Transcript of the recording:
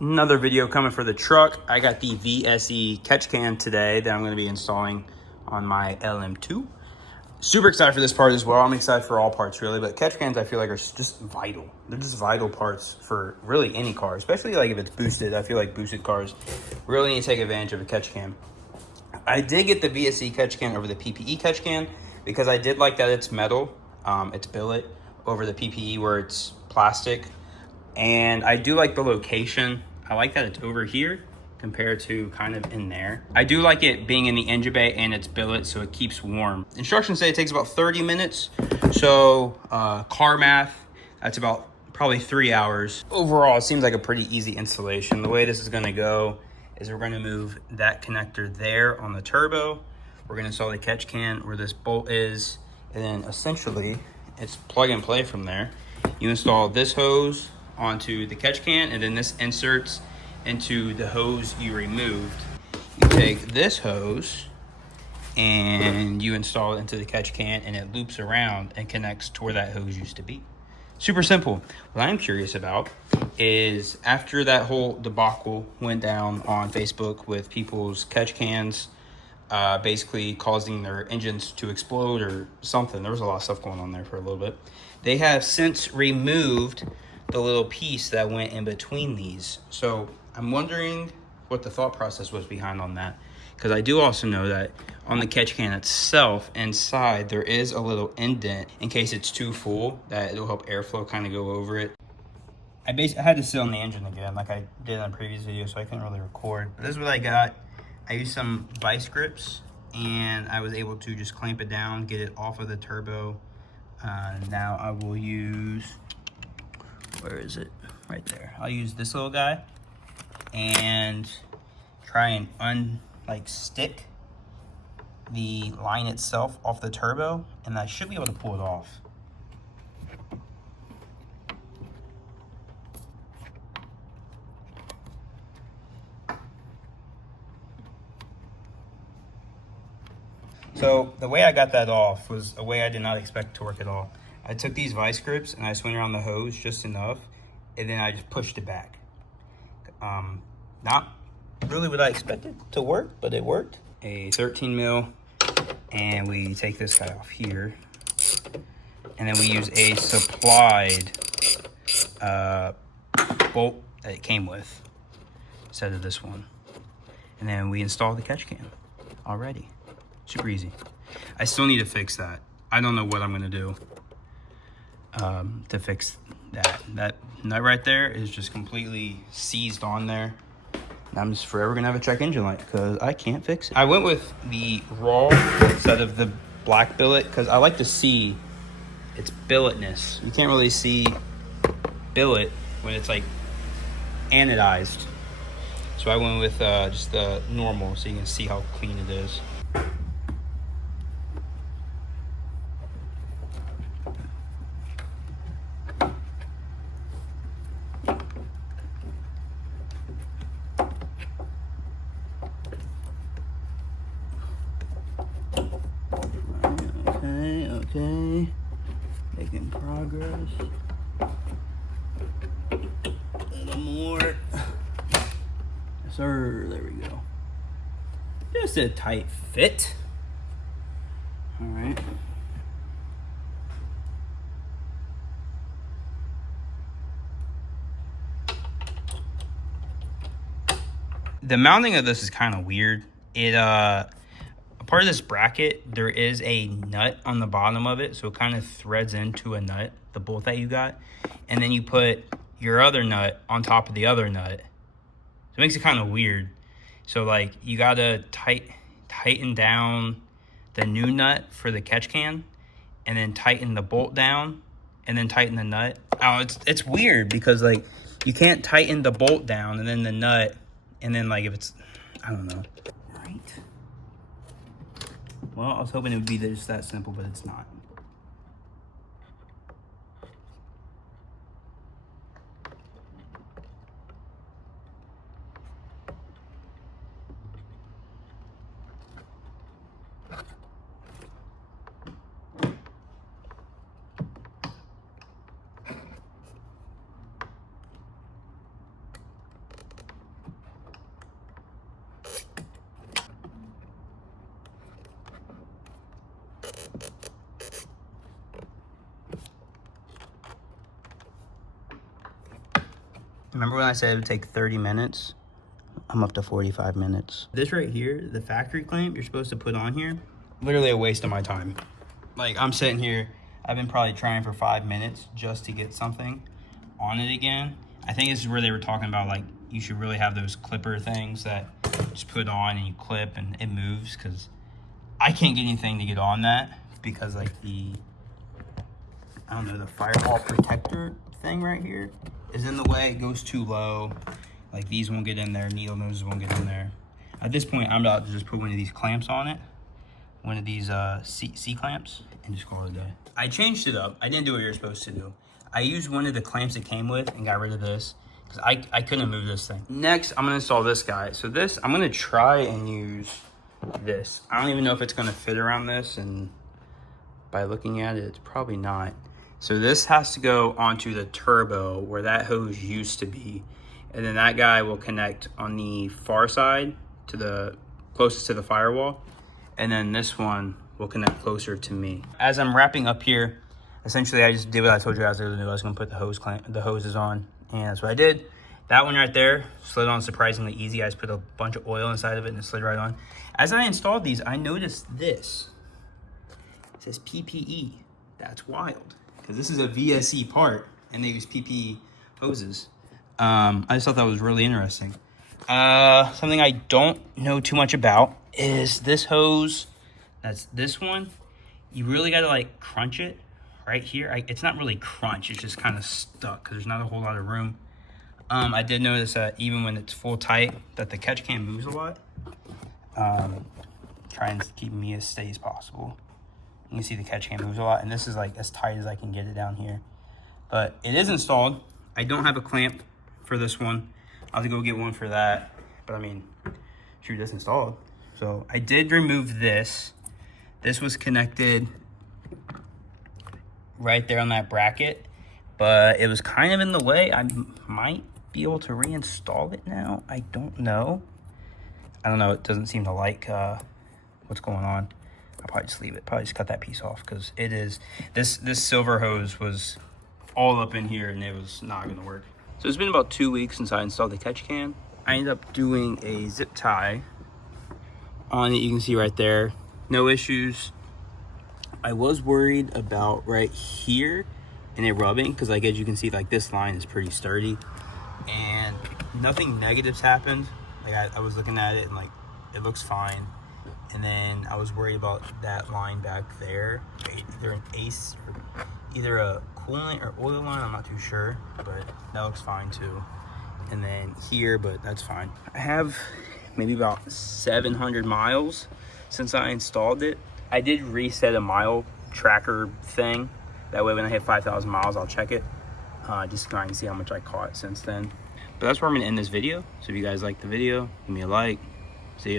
Another video coming for the truck. I got the VSE catch can today that I'm going to be installing on my LM2. Super excited for this part as well. I'm excited for all parts really, but catch cans I feel like are just vital. They're just vital parts for really any car, especially like if it's boosted. I feel like boosted cars really need to take advantage of a catch can. I did get the VSE catch can over the PPE catch can because I did like that it's metal, it's billet, over the PPE where it's plastic. And I do like the location. I like that it's over here compared to kind of in there. I do like it being in the engine bay and it's billet, so it keeps warm. Instructions say it takes about 30 minutes. So car math, that's about probably 3 hours. Overall, it seems like a pretty easy installation. The way this is gonna go is we're gonna move that connector there on the turbo. We're gonna install the catch can where this bolt is, and then essentially it's plug and play from there. You install this hose onto the catch can, and then this inserts into the hose you removed. You take this hose and you install it into the catch can, and it loops around and connects to where that hose used to be. Super simple. What I'm curious about is after that whole debacle went down on Facebook with people's catch cans basically causing their engines to explode or something, there was a lot of stuff going on there for a little bit. They have since removed the little piece that went in between these. So I'm wondering what the thought process was behind on that, because I do also know that on the catch can itself inside there is a little indent in case it's too full, that it'll help airflow kind of go over it. I had to sit on the engine again like I did in the previous video, so I couldn't really record. But this is what I got. I used some vice grips and I was able to just clamp it down, get it off of the turbo. Now I will use, where is it? Right there. I'll use this little guy and try and stick the line itself off the turbo, and I should be able to pull it off. So the way I got that off was a way I did not expect to work at all. I took these vice grips and I just went around the hose just enough, and then I just pushed it back. Not really what I expected to work, but it worked. A 13 mil, and we take this guy off here, and then we use a supplied bolt that it came with instead of this one, and then we install the catch can already. Super easy. I still need to fix that. I don't know what I'm gonna do to fix that. That nut right there is just completely seized on there. And I'm just forever gonna have a check engine light because I can't fix it. I went with the raw instead of the black billet because I like to see its billetness. You can't really see billet when it's like anodized. So I went with just the normal so you can see how clean it is. Okay, making progress. A little more. Yes, sir. There we go. Just a tight fit. All right. The mounting of this is kind of weird. Part of this bracket, there is a nut on the bottom of it, so it kind of threads into a nut, the bolt that you got, and then you put your other nut on top of the other nut. So it makes it kind of weird. So like you gotta tighten down the new nut for the catch can, and then tighten the bolt down, and then tighten the nut. Oh, it's weird because like you can't tighten the bolt down and then the nut, and then like if it's, I don't know. Right. Well, I was hoping it would be just that simple, but it's not. Remember when I said it would take 30 minutes? I'm up to 45 minutes. This right here, the factory clamp you're supposed to put on here, literally a waste of my time. Like, I'm sitting here, I've been probably trying for 5 minutes just to get something on it again. I think this is where they were talking about, like, you should really have those clipper things that just put on and you clip and it moves, because I can't get anything to get on that because, like, the, I don't know, the firewall protector thing right here is in the way. It goes too low. Like, these won't get in there, needle noses won't get in there. At this point, I'm about to just put one of these clamps on it, one of these C clamps, and just call it a day. I changed it up. I didn't do what you're supposed to do. I used one of the clamps it came with and got rid of this because I couldn't move this thing. Next, I'm gonna install this guy. So this, I'm gonna try and use this. I don't even know if it's gonna fit around this, and by looking at it, it's probably not. So this has to go onto the turbo where that hose used to be. And then that guy will connect on the far side to the closest to the firewall. And then this one will connect closer to me. As I'm wrapping up here, essentially I just did what I told you guys I was gonna do. I was gonna put the hoses on, and that's what I did. That one right there slid on surprisingly easy. I just put a bunch of oil inside of it and it slid right on. As I installed these, I noticed this. It says PPE. That's wild, because this is a VSE part and they use PPE hoses. I just thought that was really interesting. Something I don't know too much about is this hose. That's this one. You really got to like crunch it right here. It's not really crunch. It's just kind of stuck because there's not a whole lot of room. I did notice that even when it's full tight, that the catch can moves a lot. Try and keep me as steady as possible. You can see the catch can moves a lot, and this is like as tight as I can get it down here. But it is installed. I don't have a clamp for this one. I'll have to go get one for that. But I mean, shoot, this installed. So I did remove this. This was connected right there on that bracket, but it was kind of in the way. I might be able to reinstall it now. I don't know. I don't know. It doesn't seem to like what's going on. I'll probably just leave it. Probably just cut that piece off, because it is, this silver hose was all up in here and it was not going to work. So it's been about 2 weeks since I installed the catch can. I ended up doing a zip tie on it. You can see right there, no issues. I was worried about right here and it rubbing, because like as you can see, like this line is pretty sturdy and nothing negatives happened. Like I was looking at it and like it looks fine. And then I was worried about that line back there, either an ace or either a coolant or oil line, I'm not too sure, but that looks fine too. And then here, but that's fine. I have maybe about 700 miles since I installed it. I did reset a mile tracker thing. That way when I hit 5,000 miles, I'll check it. Just trying to see how much I caught since then. But that's where I'm gonna end this video. So if you guys like the video, give me a like. See ya.